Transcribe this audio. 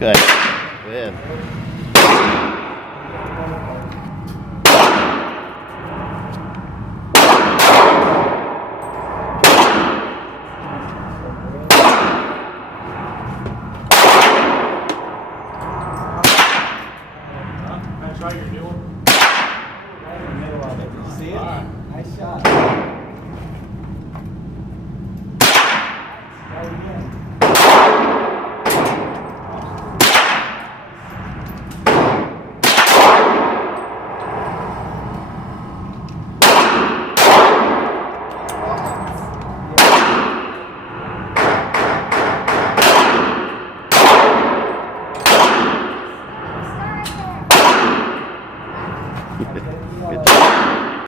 Good. Good. Try your new one. Right in the middle of it. Did you see it? Nice shot. Try it again.